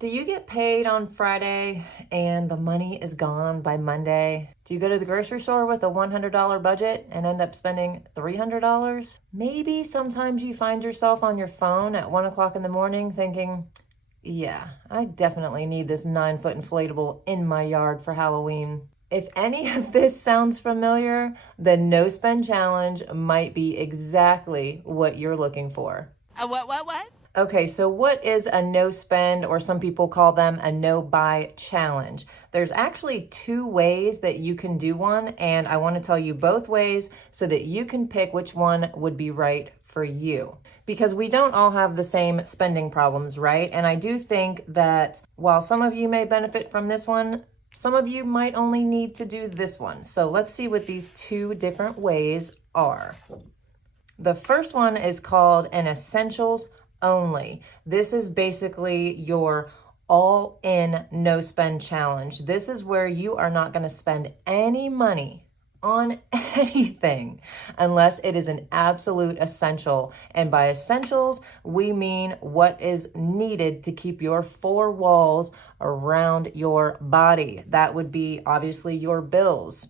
Do you get paid on Friday and the money is gone by Monday? Do you go to the grocery store with a $100 budget and end up spending $300? Maybe sometimes you find yourself on your phone at 1 o'clock in the morning thinking, yeah, I definitely need this 9-foot inflatable in my yard for Halloween. If any of this sounds familiar, the no spend challenge might be exactly what you're looking for. What? Okay, so what is a no spend, or some people call them a no buy challenge? There's actually 2 ways that you can do one, and I want to tell you both ways so that you can pick which one would be right for you. Because we don't all have the same spending problems, right? And I do think that while some of you may benefit from this one, some of you might only need to do this one. So let's see what these 2 different ways are. The first one is called an essentials only. This is basically your all-in no spend challenge. This is where you are not going to spend any money on anything unless it is an absolute essential. And by essentials, we mean what is needed to keep your 4 walls around your body. That would be obviously your bills,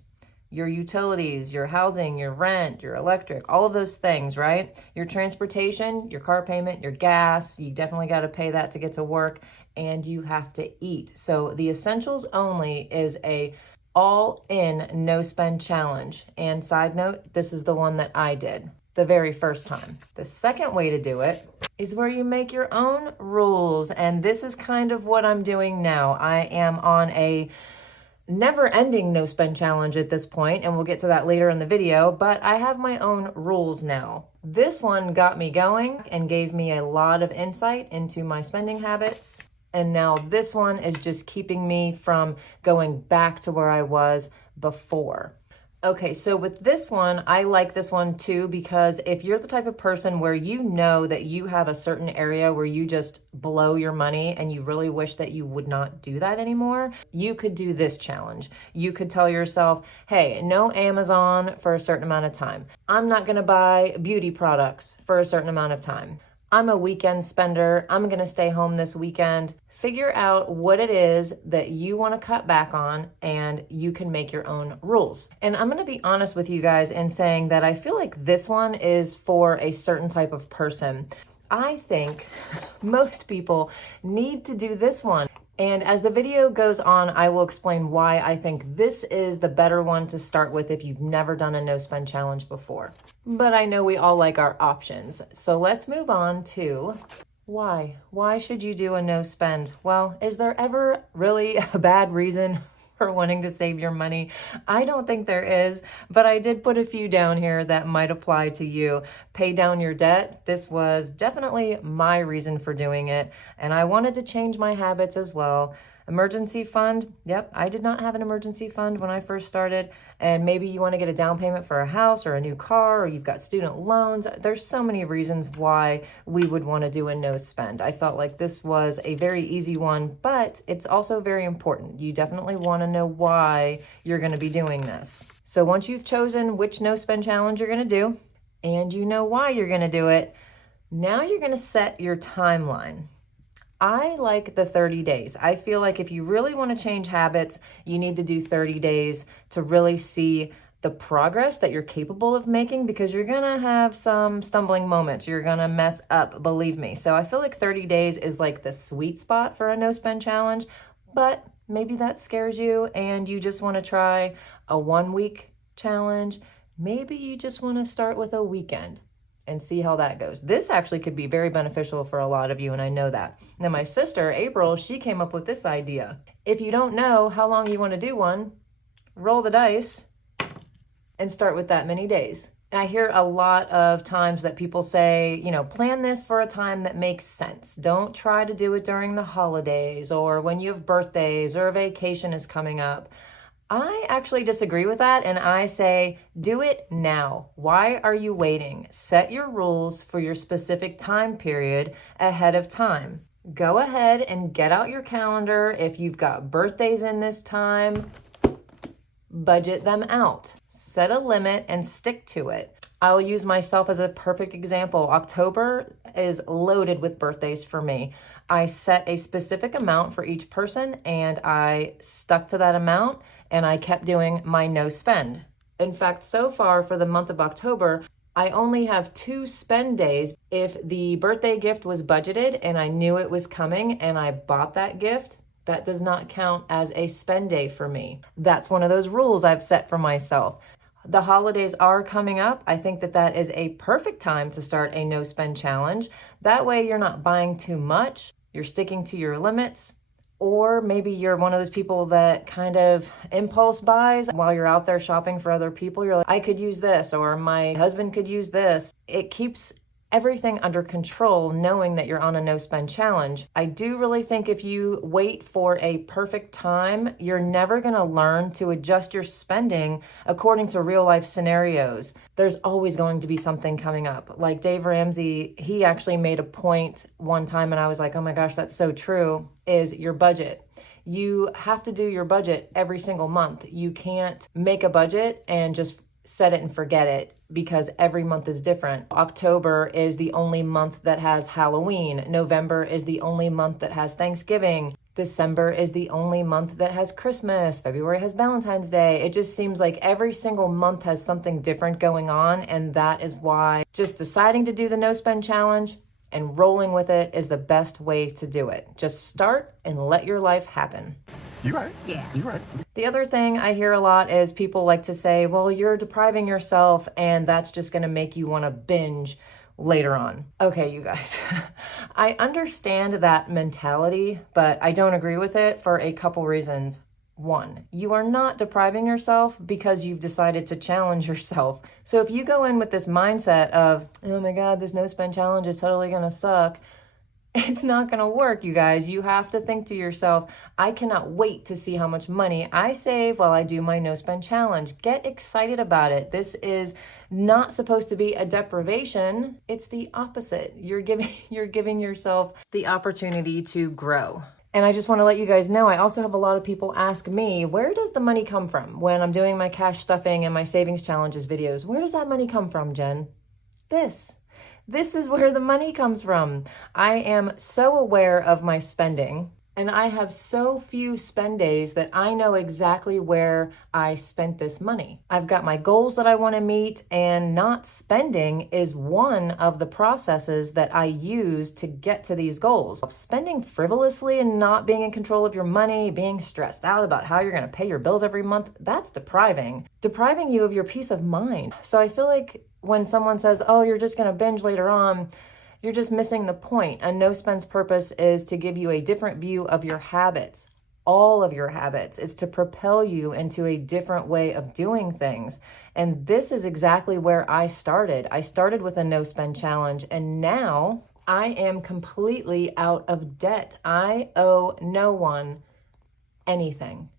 your utilities, your housing, your rent, your electric, all of those things, right? Your transportation, your car payment, your gas, you definitely got to pay that to get to work, and you have to eat. So the essentials only is a all-in no spend challenge. And side note, this is the one that I did the very first time. The second way to do it is where you make your own rules. And this is kind of what I'm doing now. I am on a never-ending no spend challenge at this point, and we'll get to that later in the video, but I have my own rules now. This one got me going and gave me a lot of insight into my spending habits, and now this one is just keeping me from going back to where I was before. Okay, so with this one, I like this one too, because if you're the type of person where you know that you have a certain area where you just blow your money and you really wish that you would not do that anymore, you could do this challenge. You could tell yourself, hey, no Amazon for a certain amount of time. I'm not gonna buy beauty products for a certain amount of time. I'm a weekend spender. I'm going to stay home this weekend. Figure out what it is that you want to cut back on, and you can make your own rules. And I'm going to be honest with you guys in saying that I feel like this one is for a certain type of person. I think most people need to do this one. And as the video goes on, I will explain why I think this is the better one to start with if you've never done a no spend challenge before. But I know we all like our options. So let's move on to why. Why should you do a no spend? Well, is there ever really a bad reason for wanting to save your money? I don't think there is, but I did put a few down here that might apply to you. Pay down your debt. This was definitely my reason for doing it, and I wanted to change my habits as well. Emergency fund. Yep, I did not have an emergency fund when I first started. And maybe you want to get a down payment for a house or a new car, or you've got student loans. There's so many reasons why we would want to do a no spend. I felt like this was a very easy one, but it's also very important. You definitely want to know why you're going to be doing this. So once you've chosen which no spend challenge you're going to do, and you know why you're going to do it, now you're going to set your timeline. I like the 30 days. I feel like if you really want to change habits, you need to do 30 days to really see the progress that you're capable of making, because you're going to have some stumbling moments. You're going to mess up, believe me. So I feel like 30 days is like the sweet spot for a no spend challenge, but maybe that scares you and you just want to try a 1-week challenge. Maybe you just want to start with a weekend and see how that goes. This actually could be very beneficial for a lot of you, and I know that. Now, my sister, April, she came up with this idea. If you don't know how long you want to do one, roll the dice and start with that many days. And I hear a lot of times that people say, plan this for a time that makes sense. Don't try to do it during the holidays or when you have birthdays or a vacation is coming up. I actually disagree with that, and I say, do it now. Why are you waiting? Set your rules for your specific time period ahead of time. Go ahead and get out your calendar. If you've got birthdays in this time, budget them out. Set a limit and stick to it. I'll use myself as a perfect example. October is loaded with birthdays for me. I set a specific amount for each person and I stuck to that amount and I kept doing my no spend. In fact, so far for the month of October, I only have 2 spend days. If the birthday gift was budgeted and I knew it was coming and I bought that gift, that does not count as a spend day for me. That's one of those rules I've set for myself. The holidays are coming up. I think that that is a perfect time to start a no spend challenge. That way you're not buying too much, you're sticking to your limits, or maybe you're one of those people that kind of impulse buys while you're out there shopping for other people. You're like, I could use this, or my husband could use this. It keeps everything under control knowing that you're on a no spend challenge. I do really think if you wait for a perfect time, you're never going to learn to adjust your spending according to real life scenarios. There's always going to be something coming up. Like Dave Ramsey, he actually made a point one time and I was like, oh my gosh, that's so true, is your budget. You have to do your budget every single month. You can't make a budget and just set it and forget it, because every month is different. October is the only month that has Halloween. November is the only month that has Thanksgiving. December is the only month that has Christmas. February has Valentine's Day. It just seems like every single month has something different going on, and that is why just deciding to do the no spend challenge and rolling with it is the best way to do it. Just start and let your life happen. You're right. Yeah. You're right. The other thing I hear a lot is people like to say, well, you're depriving yourself and that's just going to make you want to binge later on. Okay, you guys, I understand that mentality, but I don't agree with it for a couple reasons. One, you are not depriving yourself because you've decided to challenge yourself. So if you go in with this mindset of, oh my God, this no spend challenge is totally going to suck, it's not going to work, you guys. You have to think to yourself, I cannot wait to see how much money I save while I do my no spend challenge. Get excited about it. This is not supposed to be a deprivation. It's the opposite. You're giving yourself the opportunity to grow. And I just want to let you guys know, I also have a lot of people ask me, where does the money come from? When I'm doing my cash stuffing and my savings challenges videos, where does that money come from, Jen? This is where the money comes from. I am so aware of my spending, and I have so few spend days that I know exactly where I spent this money. I've got my goals that I want to meet, and not spending is one of the processes that I use to get to these goals. Spending frivolously and not being in control of your money, being stressed out about how you're going to pay your bills every month, that's depriving you of your peace of mind. So I feel like when someone says, oh, you're just going to binge later on, you're just missing the point. A no spend's purpose is to give you a different view of your habits, all of your habits. It's to propel you into a different way of doing things. And this is exactly where I started. I started with a no spend challenge, and now I am completely out of debt. I owe no one anything.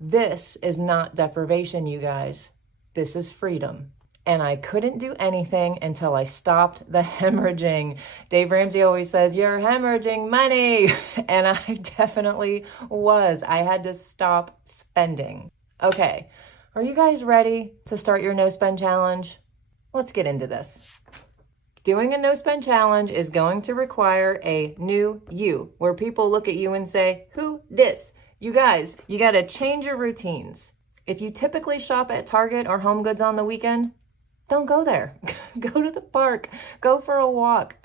This is not deprivation, you guys. This is freedom. And I couldn't do anything until I stopped the hemorrhaging. Dave Ramsey always says, you're hemorrhaging money. And I definitely was. I had to stop spending. Okay, are you guys ready to start your no spend challenge? Let's get into this. Doing a no spend challenge is going to require a new you, where people look at you and say, who dis? You guys, you got to change your routines. If you typically shop at Target or Home Goods on the weekend, don't go there. Go to the park. Go for a walk.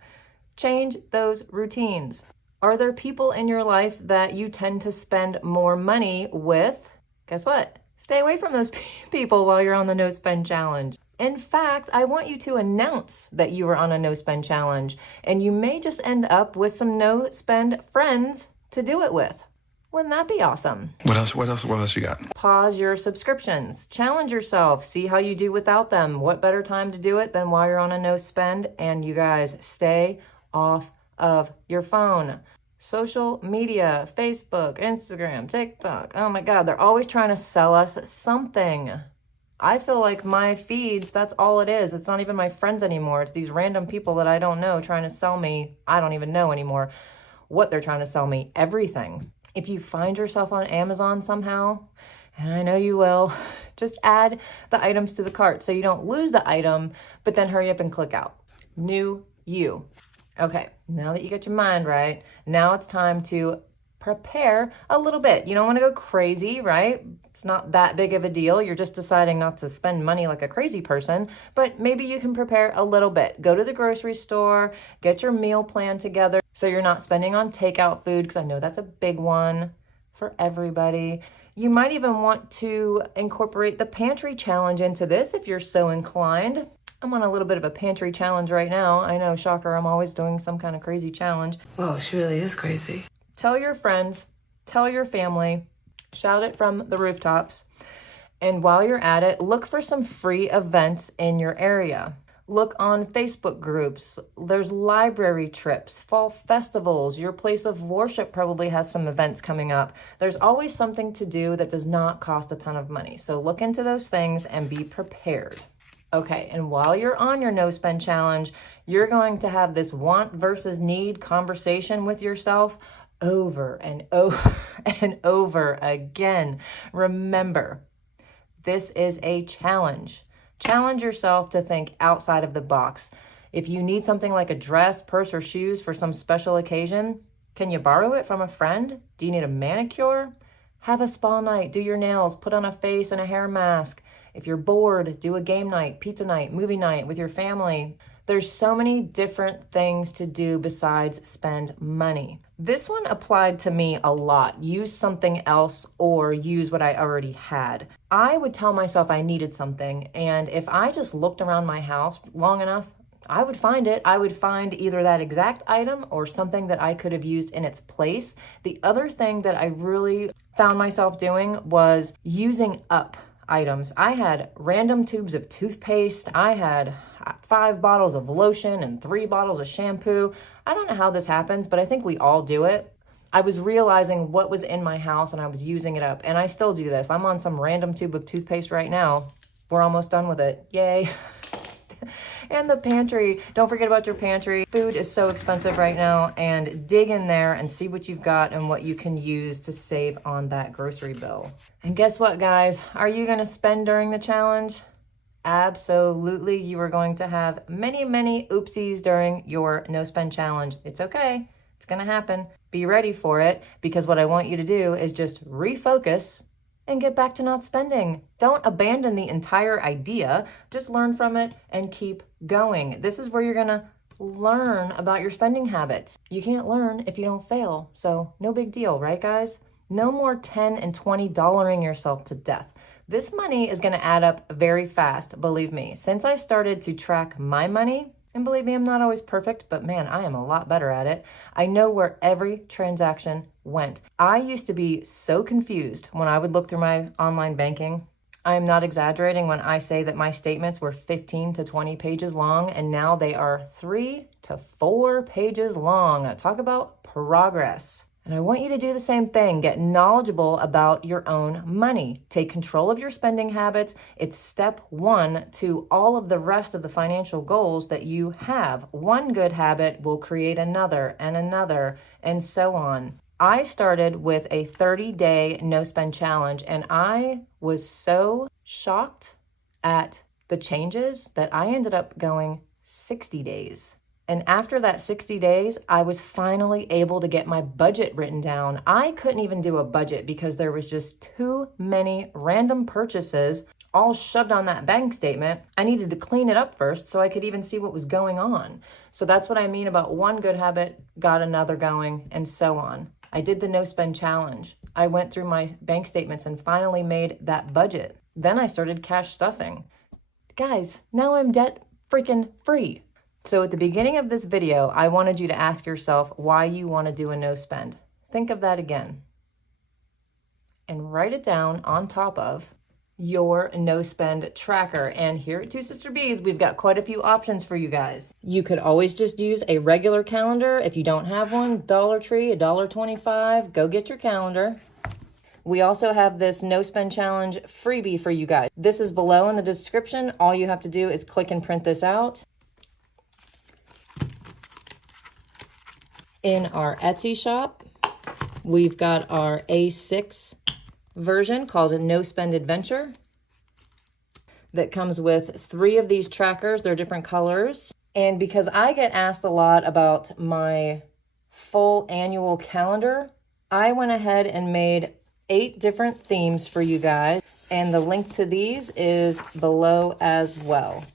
Change those routines. Are there people in your life that you tend to spend more money with? Guess what? Stay away from those people while you're on the no spend challenge. In fact, I want you to announce that you are on a no spend challenge, and you may just end up with some no spend friends to do it with. Wouldn't that be awesome? What else you got? Pause your subscriptions. Challenge yourself. See how you do without them. What better time to do it than while you're on a no spend? And you guys, stay off of your phone. Social media, Facebook, Instagram, TikTok. Oh my God, they're always trying to sell us something. I feel like my feeds, that's all it is. It's not even my friends anymore. It's these random people that I don't know trying to sell me. I don't even know anymore what they're trying to sell me. Everything. If you find yourself on Amazon somehow, and I know you will, just add the items to the cart so you don't lose the item, but then hurry up and click out. New you. Okay, now that you got your mind right, now it's time to prepare a little bit. You don't want to go crazy, right? It's not that big of a deal. You're just deciding not to spend money like a crazy person, but maybe you can prepare a little bit. Go to the grocery store, get your meal plan together so you're not spending on takeout food, because I know that's a big one for everybody. You might even want to incorporate the pantry challenge into this if you're so inclined. I'm on a little bit of a pantry challenge right now. I know, shocker, I'm always doing some kind of crazy challenge. Whoa, she really is crazy. Tell your friends, tell your family, shout it from the rooftops. And while you're at it, look for some free events in your area. Look on Facebook groups. There's library trips, fall festivals. Your place of worship probably has some events coming up. There's always something to do that does not cost a ton of money. So look into those things and be prepared. Okay, and while you're on your no spend challenge, you're going to have this want versus need conversation with yourself over and over and over again. Remember, this is a challenge. Challenge yourself to think outside of the box. If you need something like a dress, purse, or shoes for some special occasion, can you borrow it from a friend? Do you need a manicure? Have a spa night, do your nails, put on a face and a hair mask. If you're bored, do a game night, pizza night, movie night with your family. There's so many different things to do besides spend money. This one applied to me a lot. Use something else or use what I already had. I would tell myself I needed something, and if I just looked around my house long enough, I would find it. I would find either that exact item or something that I could have used in its place. The other thing that I really found myself doing was using up items. I had random tubes of toothpaste. I had 5 bottles of lotion and 3 bottles of shampoo. I don't know how this happens, but I think we all do it. I was realizing what was in my house and I was using it up, and I still do this. I'm on some random tube of toothpaste right now. We're almost done with it. Yay. And the pantry, don't forget about your pantry. Food is so expensive right now, and dig in there and see what you've got and what you can use to save on that grocery bill. And guess what, guys? Are you going to spend during the challenge? Absolutely. You are going to have many, many oopsies during your no spend challenge. It's okay. It's going to happen. Be ready for it, because what I want you to do is just refocus and get back to not spending. Don't abandon the entire idea. Just learn from it and keep going. This is where you're gonna learn about your spending habits. You can't learn if you don't fail. So no big deal, right guys? No more $10 and $20 yourself to death. This money is gonna add up very fast, believe me. Since I started to track my money, and believe me, I'm not always perfect, but man, I am a lot better at it. I know where every transaction went. I used to be so confused when I would look through my online banking. I am not exaggerating when I say that my statements were 15 to 20 pages long, and now they are 3 to 4 pages long. Talk about progress. And I want you to do the same thing. Get knowledgeable about your own money. Take control of your spending habits. It's step 1 to all of the rest of the financial goals that you have. One good habit will create another, and so on. I started with a 30-day no spend challenge, and I was so shocked at the changes that I ended up going 60 days. And after that 60 days, I was finally able to get my budget written down. I couldn't even do a budget because there was just too many random purchases all shoved on that bank statement. I needed to clean it up first so I could even see what was going on. So that's what I mean about one good habit got another going, and so on. I did the no spend challenge. I went through my bank statements and finally made that budget. Then I started cash stuffing. Guys, now I'm debt freaking free. So at the beginning of this video, I wanted you to ask yourself why you want to do a no spend. Think of that again. And write it down on top of your no spend tracker. And here at Two Sister Bees, we've got quite a few options for you guys. You could always just use a regular calendar. If you don't have one, Dollar Tree, $1.25, go get your calendar. We also have this no spend challenge freebie for you guys. This is below in the description. All you have to do is click and print this out. In our Etsy shop, we've got our A6 version called a No Spend Adventure that comes with 3 of these trackers. They're different colors. And because I get asked a lot about my full annual calendar, I went ahead and made 8 different themes for you guys. And the link to these is below as well.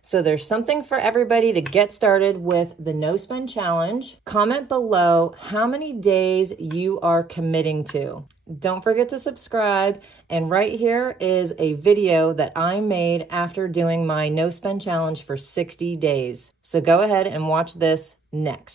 So there's something for everybody to get started with the No Spend Challenge. Comment below how many days you are committing to. Don't forget to subscribe. And right here is a video that I made after doing my No Spend Challenge for 60 days. So go ahead and watch this next.